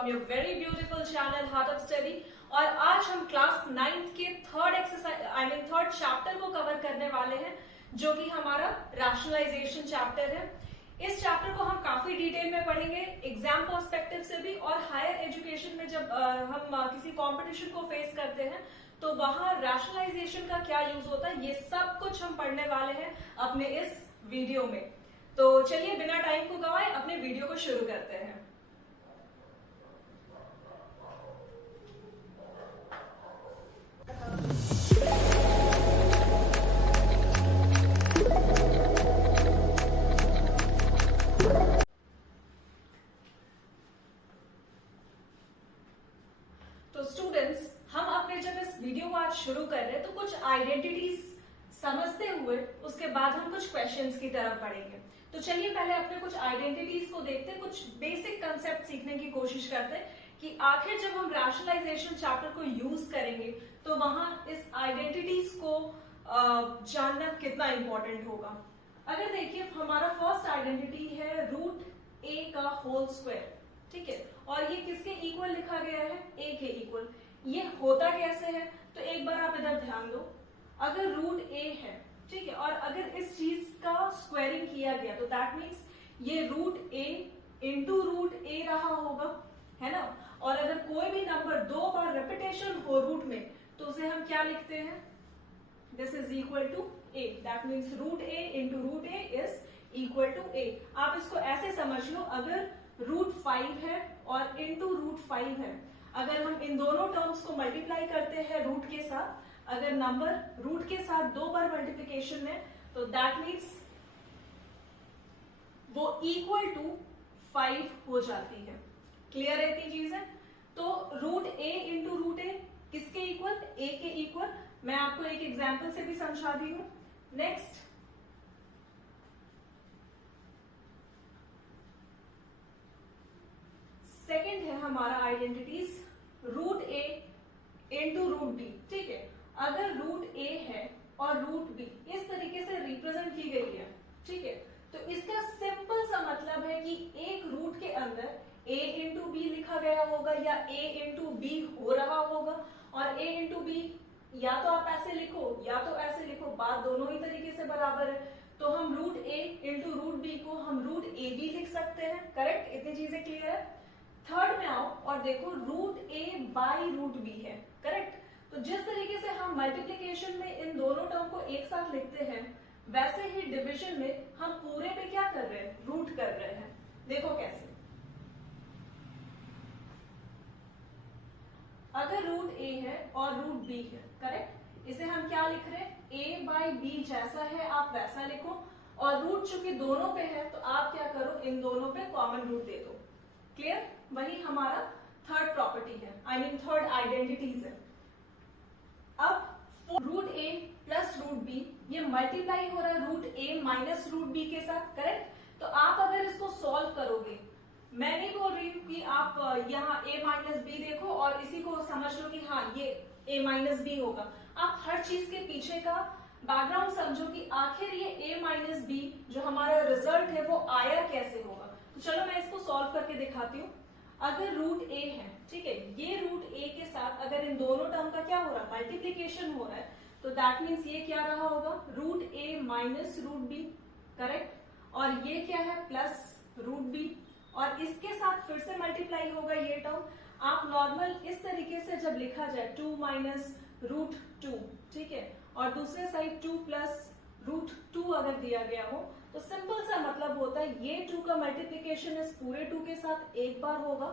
From your very beautiful channel heart of study. और आज हम क्लास 9th के थर्ड चैप्टर को कवर करने वाले हैं, जो कि हमारा रैशनलाइजेशन चैप्टर है। इस चैप्टर को हम काफी डिटेल में पढ़ेंगे, एग्जाम पर्सपेक्टिव से भी, और हायर एजुकेशन में जब हम किसी कंपटीशन को फेस करते हैं तो वहां रैशनलाइजेशन का क्या यूज होता है, ये सब कुछ हम पढ़ने वाले हैं अपने इस वीडियो में। तो चलिए बिना टाइम को गवाए अपने वीडियो को शुरू करते हैं। तो स्टूडेंट्स, हम अपने जब इस वीडियो को आज शुरू कर रहे हैं तो कुछ आइडेंटिटीज समझते हुए उसके बाद हम कुछ क्वेश्चंस की तरफ बढ़ेंगे। तो चलिए पहले अपने कुछ आइडेंटिटीज को देखते हैं, कुछ बेसिक कंसेप्ट सीखने की कोशिश करते हैं कि आखिर जब हम रैशनलाइजेशन चैप्टर को यूज करेंगे तो वहां इस आइडेंटिटीज को जानना कितना इंपॉर्टेंट होगा। अगर देखिए, हमारा फर्स्ट आइडेंटिटी है रूट ए का होल स्क्वायर, ठीक है, और ये किसके इक्वल लिखा गया है, ए के इक्वल। ये होता कैसे है, तो एक बार आप इधर ध्यान दो। अगर रूट ए है, ठीक है, और अगर इस चीज का स्क्वायरिंग किया गया तो दैट मीन्स ये रूट ए इंटू रूट ए रहा होगा, है ना। और अगर कोई भी नंबर दो बार रेपिटेशन हो रूट में तो उसे हम क्या लिखते हैं, this is equal to a. That means root A into root a is equal to a. आप इसको ऐसे समझ लो, अगर रूट 5 है और इंटू रूट 5 है, अगर हम इन दोनों टर्म्स को मल्टीप्लाई करते हैं रूट के साथ, अगर नंबर रूट के साथ दो बार मल्टीप्लीकेशन है तो दैट मीन्स वो इक्वल टू 5 हो जाती है। क्लियर है इतनी चीज है। तो रूट ए इंटू रूट ए किसके इक्वल, ए के इक्वल। मैं आपको एक एग्जाम्पल से भी समझा दी हूं। नेक्स्ट, सेकेंड है हमारा आइडेंटिटीज रूट ए इंटू रूट बी, ठीक है। अगर रूट ए है और रूट बी इस तरीके से रिप्रेजेंट की गई है, ठीक है, तो इसका सिंपल सा मतलब है कि एक रूट के अंदर a इंटू बी लिखा गया होगा या a इंटू बी हो रहा होगा। और a इंटू बी या तो आप ऐसे लिखो या तो ऐसे लिखो, बात दोनों ही तरीके से बराबर है। तो हम root a into root b को हम रूट ए बी लिख सकते हैं। करेक्ट, इतनी चीजें क्लियर है। थर्ड में आओ और देखो, root A by root b है। करेक्ट। तो जिस तरीके से हम मल्टीप्लीकेशन में इन दोनों टर्म को एक साथ लिखते हैं, वैसे ही डिवीजन में हम पूरे पे क्या कर रहे हैं, रूट कर रहे हैं। देखो कैसे। अगर रूट ए है और रूट बी है, करेक्ट, इसे हम क्या लिख रहे हैं, a बाई बी जैसा है आप वैसा लिखो। और रूट चूंकि दोनों पे है तो आप क्या करो, इन दोनों पे कॉमन रूट दे दो। क्लियर, वही हमारा थर्ड प्रॉपर्टी है, आई मीन थर्ड आइडेंटिटीज है। अब रूट ए प्लस रूट बी ये मल्टीप्लाई हो रहा है root a minus root B के साथ। करेक्ट। तो आप अगर इसको सॉल्व करोगे, मैं नहीं बोल रही हूं कि आप यहाँ a माइनस बी देखो और इसी को समझ लो कि हाँ ये a माइनस बी होगा। आप हर चीज के पीछे का बैकग्राउंड समझो कि आखिर ये a माइनस बी जो हमारा रिजल्ट है वो आया कैसे होगा। तो चलो मैं इसको सॉल्व करके दिखाती हूँ। अगर रूट a है, ठीक है, ये रूट a के साथ अगर इन दोनों टर्म का क्या हो रहा है, मल्टीप्लीकेशन हो रहा है, तो दैट मीन्स ये क्या रहा होगा, root a minus root b. Correct. और ये क्या है, प्लस रूट बी, और इसके साथ फिर से मल्टीप्लाई होगा ये टर्म। आप नॉर्मल इस तरीके से जब लिखा जाए 2 माइनस रूट 2, ठीक है, और दूसरे साइड 2 प्लस रूट 2 अगर दिया गया हो तो सिंपल सा मतलब होता है ये 2 का मल्टीप्लीकेशन इस पूरे 2 के साथ एक बार होगा।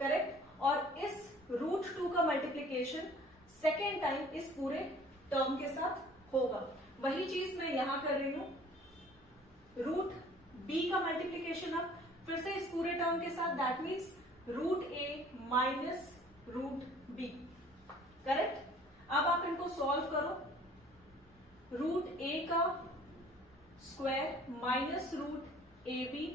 करेक्ट। और इस रूट 2 का मल्टीप्लीकेशन सेकेंड टाइम इस पूरे टर्म के साथ होगा। वही चीज मैं यहां कर रही हूं, रूट बी का मल्टीप्लीकेशन अब फिर से इस पूरे टर्म के साथ, that means root a minus root b. Correct. अब आप इनको सॉल्व करो, रूट ए का square minus root a b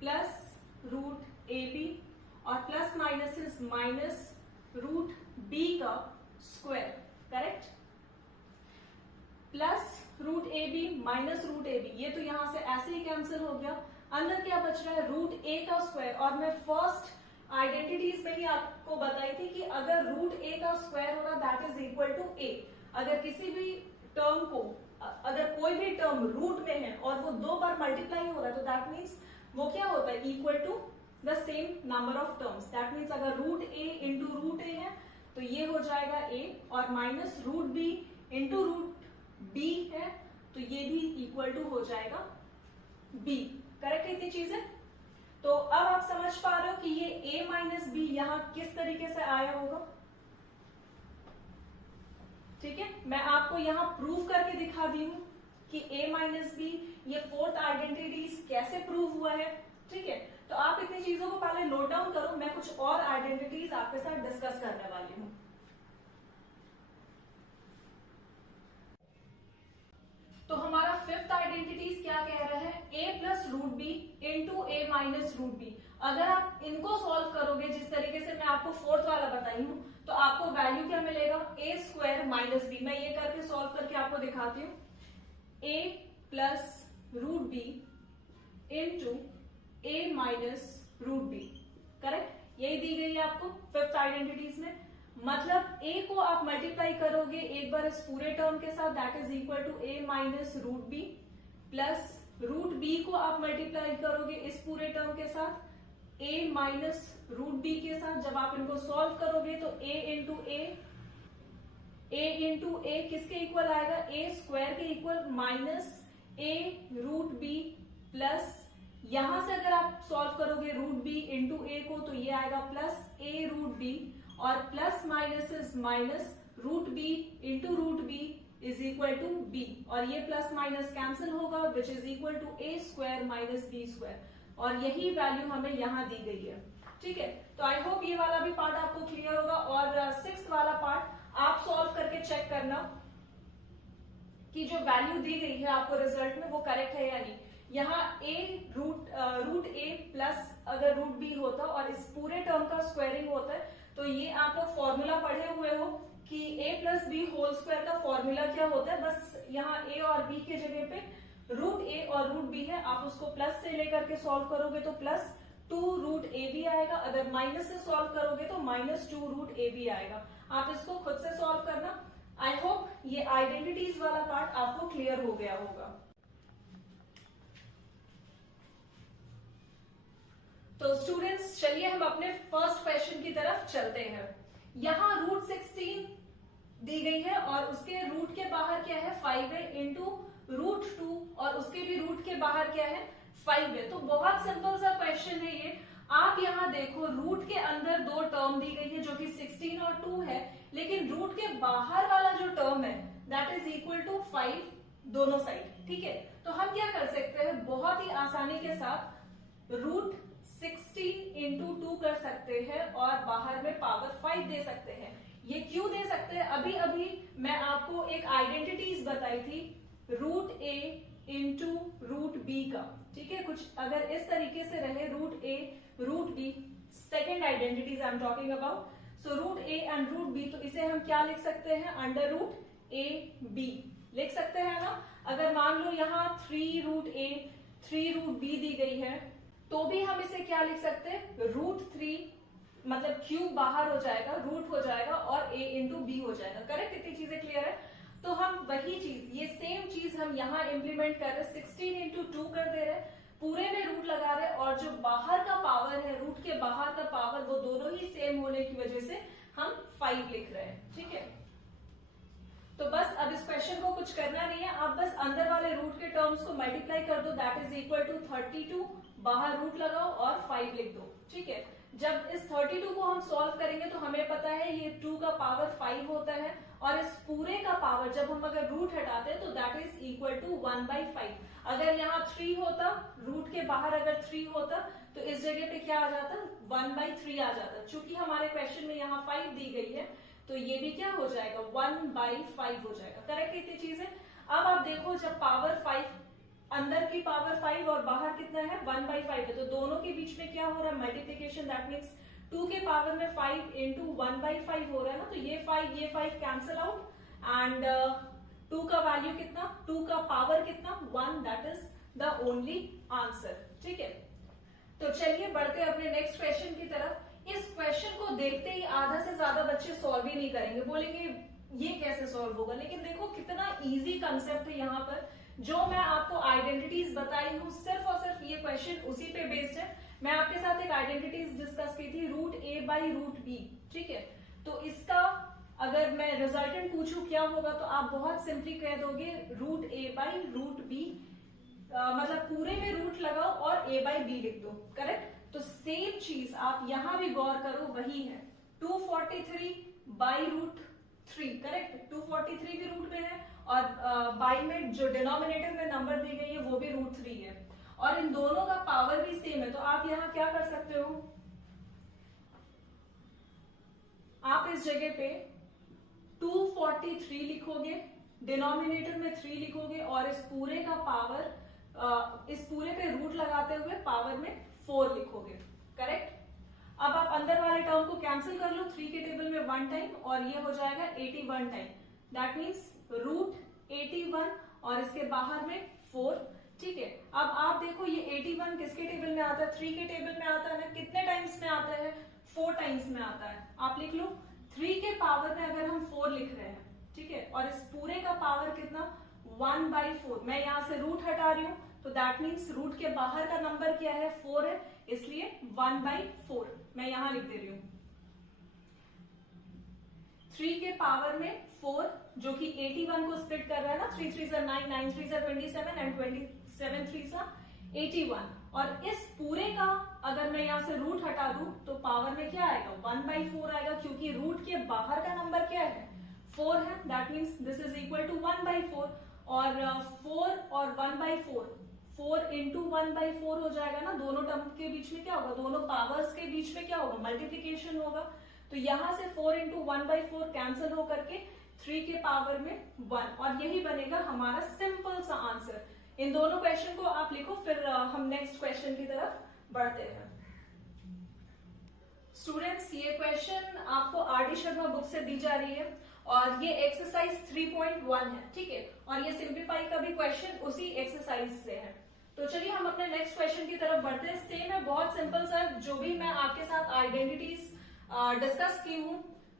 plus root a b, और plus minus is minus root B का square. Correct. Plus root a b minus root a b, ये तो यहां से ऐसे ही कैंसिल हो गया। अंदर क्या बच रहा है, रूट ए का स्क्वायर, और मैं फर्स्ट आइडेंटिटीज में ही आपको बताई थी कि अगर रूट ए का स्क्वायर होगा दैट इज इक्वल टू ए। अगर किसी भी टर्म को, अगर कोई भी टर्म रूट में है और वो 2 बार मल्टीप्लाई हो रहा है तो दैट मीन्स वो क्या होता है, equal to the same number of terms. That means अगर root A into root a है तो ये हो जाएगा ए, और minus root b into root b है तो ये भी इक्वल टू हो जाएगा बी। करेक्ट है इतनी चीजें? तो अब आप समझ पा रहे हो कि ये a माइनस बी यहां किस तरीके से आया होगा। ठीक है, मैं आपको यहां प्रूव करके दिखा दी हूं कि a माइनस बी ये फोर्थ आइडेंटिटीज कैसे प्रूव हुआ है। ठीक है, तो आप इतनी चीजों को पहले नोट डाउन करो, मैं कुछ और आइडेंटिटीज आपके साथ डिस्कस करने वाली हूं। तो हमारा फिफ्थ आइडेंटिटीज क्या कह रहा है, a plus root b into a minus root b. अगर आप इनको सॉल्व करोगे जिस तरीके से मैं आपको फोर्थ वाला बताई हूं तो आपको वैल्यू क्या मिलेगा, ए स्क्वायर माइनस बी। मैं ये करके सॉल्व करके आपको दिखाती हूँ। a plus root b into a minus root b. Correct, यही दी गई है आपको फिफ्थ आइडेंटिटीज में। मतलब a को आप मल्टीप्लाई करोगे एक बार इस पूरे टर्म के साथ that is equal to a minus root b, plus root b को आप मल्टीप्लाई करोगे इस पूरे टर्म के साथ a माइनस रूट b के साथ। जब आप इनको सॉल्व करोगे तो a इंटू ए किसके इक्वल आएगा, a स्क्वायर के equal minus a root b, plus यहां से अगर आप सॉल्व करोगे रूट b इंटू ए को तो ये आएगा प्लस a रूट b, और plus minus is minus, root b into root b is equal to b, और ये प्लस माइनस कैंसिल होगा which is equal to a square minus B square, और यही वैल्यू हमें यहां दी गई है। ठीक है, तो आई होप ये वाला भी पार्ट आपको क्लियर होगा। और सिक्स्थ वाला पार्ट आप सॉल्व करके चेक करना कि जो वैल्यू दी गई है आपको रिजल्ट में वो करेक्ट है या नहीं। यहाँ a रूट ए प्लस अगर रूट बी होता और इस पूरे टर्म का स्क्वायरिंग होता है तो ये आप लोग फॉर्मूला पढ़े हुए हो कि a plus b whole square का फॉर्मूला क्या होता है। बस यहाँ a और b के जगह पे रूट a और रूट b है, आप उसको प्लस से लेकर के सॉल्व करोगे तो प्लस 2 रूट ए बी आएगा। अगर माइनस से सॉल्व करोगे तो माइनस 2 रूट ए बी आएगा। आप इसको खुद से सॉल्व करना। आई होप ये आइडेंटिटीज वाला पार्ट आपको क्लियर हो गया होगा। तो स्टूडेंट्स चलिए हम अपने फर्स्ट क्वेश्चन की तरफ चलते हैं। यहां रूट 16 दी गई है और उसके रूट के बाहर क्या है 5 है, इंटू रूट 2 और उसके भी रूट के बाहर क्या है 5 है। तो बहुत सिंपल सा क्वेश्चन है ये। आप यहां देखो रूट के अंदर 2 टर्म दी गई है जो कि 16 और 2 है, लेकिन रूट के बाहर वाला जो टर्म है दैट इज इक्वल टू 5 दोनों साइड। ठीक है, तो हम क्या कर सकते हैं, बहुत ही आसानी के साथ रूट 16 इंटू 2 कर सकते हैं और बाहर में पावर 5 दे सकते हैं। ये क्यों दे सकते हैं, अभी अभी मैं आपको एक आइडेंटिटीज बताई थी रूट ए इंटू रूट बी का। ठीक है, कुछ अगर इस तरीके से रहे root A root B, second identities I am talking about. So root A and root B, तो इसे हम क्या लिख सकते हैं, अंडर रूट ए बी लिख सकते हैं ना। अगर मान लो यहाँ 3 रूट ए 3 रूट बी दी गई है तो भी हम इसे क्या लिख सकते हैं, रूट 3, मतलब क्यूब बाहर हो जाएगा, रूट हो जाएगा और a इंटू बी हो जाएगा। करेक्ट, इतनी चीजें क्लियर है। तो हम वही चीज, ये सेम चीज हम यहाँ इंप्लीमेंट कर रहे हैं, 16 इंटू 2 कर दे रहे हैं, पूरे में रूट लगा रहे हैं और जो बाहर का पावर है, रूट के बाहर का पावर, वो दोनों ही सेम होने की वजह से हम 5 लिख रहे हैं। ठीक है, तो बस अब इस क्वेश्चन को कुछ करना नहीं है, आप बस अंदर वाले रूट के टर्म्स को मल्टीप्लाई कर दो, दैट इज इक्वल टू 32, बाहर रूट लगाओ और 5 लिख दो। ठीक है, जब इस 32 को हम सॉल्व करेंगे तो हमें पता है ये 2 का पावर 5 होता है और इस पूरे का पावर जब हम अगर रूट हटाते हैं तो दैट इज इक्वल टू 1/5। अगर यहाँ 3 होता, रूट के बाहर अगर 3 होता तो इस जगह पे क्या आ जाता, 1/3 आ जाता। चूंकि हमारे क्वेश्चन में यहाँ 5 दी गई है तो ये भी क्या हो जाएगा, 1/5 हो जाएगा। करेक्ट, इतनी चीजें। अब आप देखो जब पावर 5, अंदर की पावर 5 और बाहर कितना है 1/5 है, तो दोनों के बीच में क्या हो रहा है, मल्टीप्लीकेशन। दैट मीन्स 2 के पावर में 5 इंटू 1/5 हो रहा है ना, तो ये 5 कैंसिल आउट एंड 2 का वैल्यू कितना, 2 का पावर कितना 1, that is the only answer. ठीक है, तो चलिए बढ़ते हैं अपने नेक्स्ट क्वेश्चन की तरफ। इसको देखते ही आधा से ज्यादा बच्चे सॉल्व ही नहीं करेंगे, बोलेंगे ये कैसे सॉल्व होगा। लेकिन देखो कितना इजी कंसेप्ट है यहाँ पर। जो मैं आपको आइडेंटिटीज बताई हूँ सिर्फ और सिर्फ ये क्वेश्चन उसी पे बेस्ड है। मैं आपके साथ एक आइडेंटिटीज डिस्कस की थी, root A by root B, ठीक है। तो इसका अगर मैं रिजल्टेंट पूछूं क्या होगा, तो आप बहुत सिंपली कह दोगे root A by root B, मतलब पूरे में रूट लगाओ और ए बाई बी लिख दो, करेक्ट। तो सेम चीज आप यहां भी गौर करो, वही है 243 बाई रूट 3, करेक्ट। 243 भी रूट में है और बाई में जो डिनोमिनेटर में नंबर दी गई है वो भी रूट 3 है, और इन दोनों का पावर भी सेम है। तो आप यहां क्या कर सकते हो, आप इस जगह पे 243 लिखोगे, डिनोमिनेटर में 3 लिखोगे और इस पूरे का पावर, इस पूरे पे रूट लगाते हुए पावर में 4 लिखोगे, करेक्ट। अब आप अंदर वाले टर्म को कैंसिल कर लो, 3 के टेबल में 1 टाइम और ये हो जाएगा 81 टाइम, दैट मीन्स रूट 81 और इसके बाहर में 4, ठीक है। अब आप देखो ये 81 किसके टेबल में आता है, 3 के टेबल में आता है ना, कितने टाइम्स में आता है, 4 टाइम्स में आता है। आप लिख लो 3 के पावर में अगर हम 4 लिख रहे हैं, ठीक है, और इस पूरे का पावर कितना 1/4, मैं यहां से रूट हटा रही हूं तो दैट मीन्स रूट के बाहर का नंबर क्या है 4 है, इसलिए 1/4 मैं यहां लिख दे रही हूं। 3 के पावर में 4 जो कि 81 को स्प्लिट कर रहा है ना, 3 3 9 9 3 27 एंड 27 3 81, और इस पूरे का अगर मैं यहां से रूट हटा दूं तो पावर में क्या आएगा 1/4 आएगा, क्योंकि रूट के बाहर का नंबर क्या है 4 है, that means this is equal to 1/4, और 4 और 1/4, 4 इंटू 1/4 हो जाएगा ना, दोनों टर्म के बीच में क्या होगा, दोनों पावर्स के बीच में क्या होगा, मल्टीप्लीकेशन होगा। तो यहां से 4 इंटू 1/4 कैंसिल होकर के 3 के पावर में 1, और यही बनेगा हमारा सिंपल सा आंसर। इन दोनों क्वेश्चन को आप लिखो, फिर हम नेक्स्ट क्वेश्चन की तरफ बढ़ते हैं। स्टूडेंट्स, ये क्वेश्चन आपको आर डी शर्मा बुक से दी जा रही है और ये एक्सरसाइज 3.1 है, ठीक है, और ये सिंप्लीफाई का भी क्वेश्चन उसी एक्सरसाइज से है। तो चलिए हम अपने नेक्स्ट क्वेश्चन की तरफ बढ़ते हैं। सेम है, बहुत सिंपल सा, जो भी मैं आपके साथ आइडेंटिटीज डिस्कस की हूं,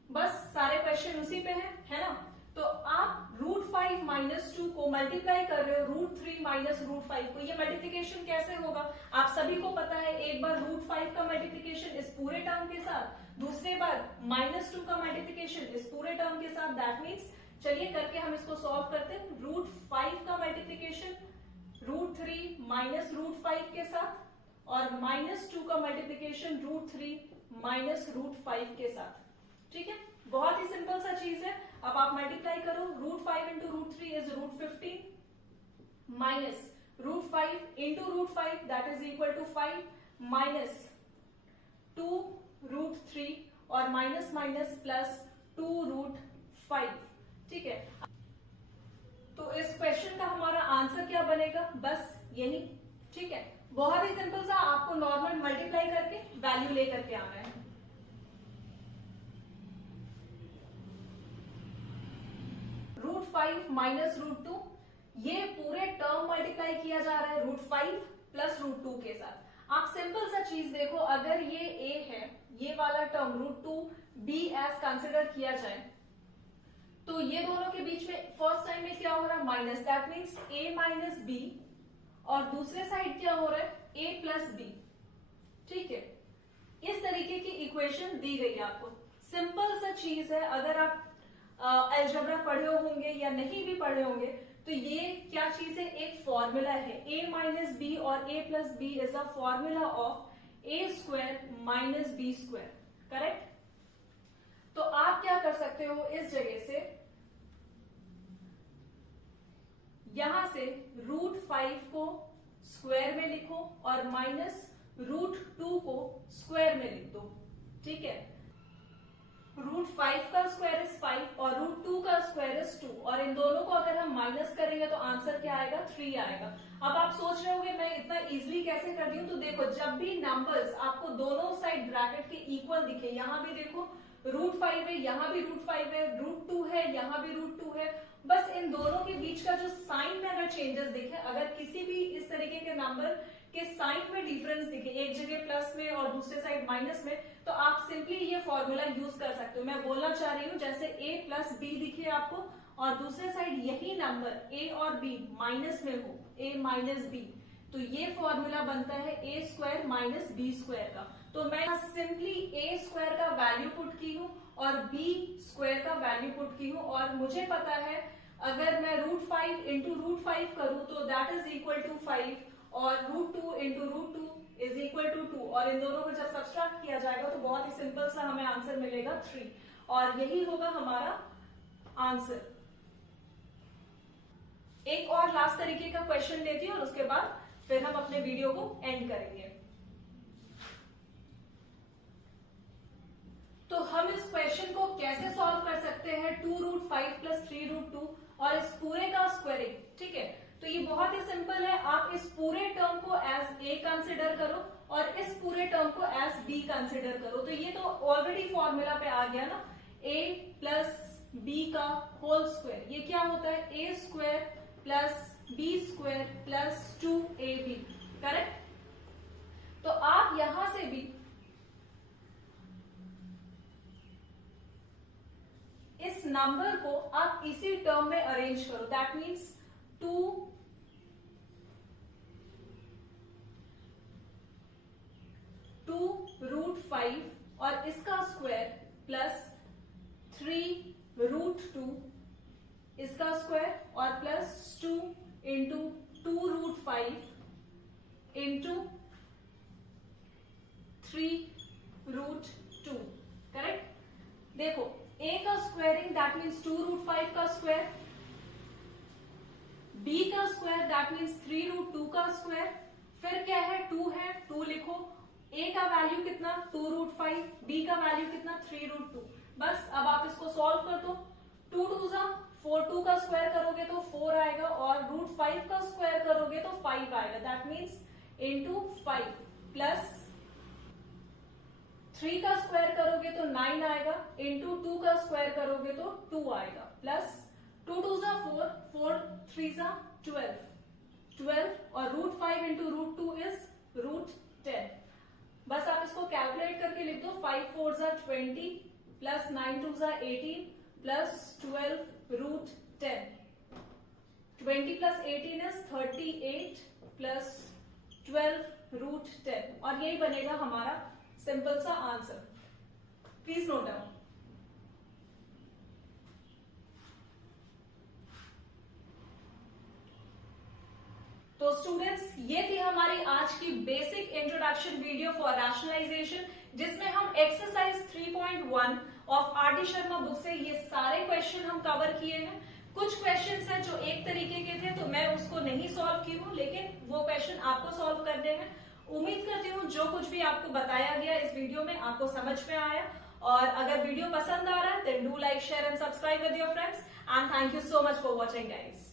बस सारे क्वेश्चन उसी पे है ना। तो आप √5 - 2 को मल्टीप्लाई कर रहे हो √3 - √5 को, ये मल्टीप्लीकेशन कैसे होगा आप सभी को पता है। एक बार √5 का मल्टीप्लीकेशन इस पूरे टर्म के साथ, दूसरे बार -2 का मल्टीप्लीकेशन इस पूरे टर्म के साथ, दैट मीन्स चलिए करके हम इसको सॉल्व करते हैं। √5 का मल्टीप्लीकेशन √3 - √5 के साथ और -2 का मल्टीप्लीकेशन √3 - √5 के साथ, ठीक है। बहुत ही सिंपल सा चीज है। अब आप मल्टीप्लाई करो, √5 into √3 is √15 minus √5 into √5 that is equal to 5 minus 2 √3 और माइनस माइनस प्लस 2 √5, ठीक है। तो इस क्वेश्चन का हमारा आंसर क्या बनेगा, बस यही, ठीक है। बहुत ही सिंपल सा, आपको नॉर्मल मल्टीप्लाई करके वैल्यू लेकर के आना है। √5 माइनस √2, ये पूरे टर्म मल्टीप्लाई किया जा रहा है √5 प्लस √2 के साथ। आप सिंपल सा चीज देखो, अगर ये a है, ये वाला टर्म √2 b एज कंसिडर किया जाए, तो ये दोनों के बीच में फर्स्ट टाइम में क्या हो रहा है minus, that means a minus b, और दूसरे साइड क्या हो रहा है a प्लस b, ठीक है। इस तरीके की इक्वेशन दी गई है आपको, सिंपल सा चीज है। अगर आप अलजेब्रा पढ़े होंगे या नहीं भी पढ़े होंगे, तो ये क्या चीज है, एक फॉर्मूला है। a माइनस बी और a plus B is a formula of a square minus b square, correct. तो आप क्या कर सकते हो, इस जगह से यहां से √5 को स्क्वायर में लिखो और माइनस √2 को स्क्वायर में लिख दो, ठीक है। √5 का स्क्वायर इज 5 और √2 का स्क्वायर इज 2, और इन दोनों को अगर हम माइनस करेंगे तो आंसर क्या आएगा 3 आएगा। अब आप सोच रहे होंगे मैं इतना इजीली कैसे कर दी हूं, तो देखो जब भी नंबर्स आपको दोनों साइड ब्रैकेट के इक्वल दिखे, यहां भी देखो √5 है, यहां भी √5 है, √2 है, यहां भी √2 है, बस इन दोनों के बीच का जो साइन में अगर चेंजेस दिखे, अगर किसी भी इस तरीके के नंबर कि साइन में डिफरेंस दिखे, एक जगह प्लस में और दूसरे साइड माइनस में, तो आप सिंपली ये फॉर्मूला यूज कर सकते हो। मैं बोलना चाह रही हूँ जैसे a प्लस बी दिखे आपको और दूसरे साइड यही नंबर a और b माइनस में हो, a माइनस बी, तो ये फॉर्मूला बनता है a square minus B square का। तो मैं सिंपली a स्क्वायर का वैल्यू पुट की हूँ और b स्क्वायर का वैल्यू पुट की हूँ, और मुझे पता है अगर मैं √5 इंटू √5 करूँ तो दैट इज इक्वल टू 5 और √2 इंटू √2 इज इक्वल टू 2, और इन दोनों को जब सब्सट्रैक्ट किया जाएगा तो बहुत ही सिंपल सा हमें आंसर मिलेगा 3, और यही होगा हमारा आंसर। एक और लास्ट तरीके का क्वेश्चन लेती हूँ और उसके बाद फिर हम अपने वीडियो को एंड करेंगे। तो हम इस क्वेश्चन को कैसे सॉल्व कर सकते हैं, 2√5 प्लस 3√2 और इस पूरे का स्क्वायरिंग, ठीक है। तो ये बहुत ही सिंपल है, आप इस पूरे टर्म को एज a कंसिडर करो और इस पूरे टर्म को एज b कंसिडर करो। तो ये तो ऑलरेडी फॉर्मूला पे आ गया ना, a प्लस b का होल स्क्वायर, ये क्या होता है a square plus b square plus 2ab, correct. तो आप यहां से भी इस नंबर को आप इसी टर्म में अरेंज करो, दैट मीन्स 2√5 और इसका स्क्वायर प्लस 3√2 इसका स्क्वायर और प्लस 2 इंटू 2√5 इंटू 3√2, करेक्ट। देखो a का स्क्वायरिंग दैट मीन्स 2√5 का स्क्वायर, b का स्क्वायर दैट मीन्स 3√2 का स्क्वायर, फिर क्या है 2 है, 2 लिखो, a का वैल्यू कितना 2√5, b का वैल्यू कितना 3√2। बस अब आप इसको सॉल्व कर दो, 2 2 4, 2 का स्क्वायर करोगे तो 4 आएगा और √5 का स्क्वायर करोगे तो 5 आएगा, दैट मीन्स इंटू 5 प्लस 3 का स्क्वायर करोगे तो 9 आएगा, इंटू 2 का स्क्वायर करोगे तो 2 आएगा, प्लस 2 2 4, 4 3 12 और √5 इंटू √2 इज √10। बस आप इसको कैलकुलेट करके लिख दो, 5 4 20 plus 9 2 18 plus 12 √10, 20 plus 18 is 38 plus 12 √10, और यही बनेगा हमारा सिंपल सा आंसर। Please note down. तो स्टूडेंट्स, ये थी हमारी आज की basic introduction video for rationalisation, जिसमें हम exercise 3.1 of R D. Sharma book से ये सारे क्वेश्चन हम कवर किए हैं। कुछ क्वेश्चंस हैं जो एक तरीके के थे तो मैं उसको नहीं सॉल्व की हूँ, लेकिन वो क्वेश्चन आपको सॉल्व करने हैं। उम्मीद करती हूँ जो कुछ भी आपको बताया गया इस वीडियो में आपको समझ में आया, और अगर वीडियो पसंद आ रहा है then do like share and subscribe with your friends, and thank you so much for watching guys.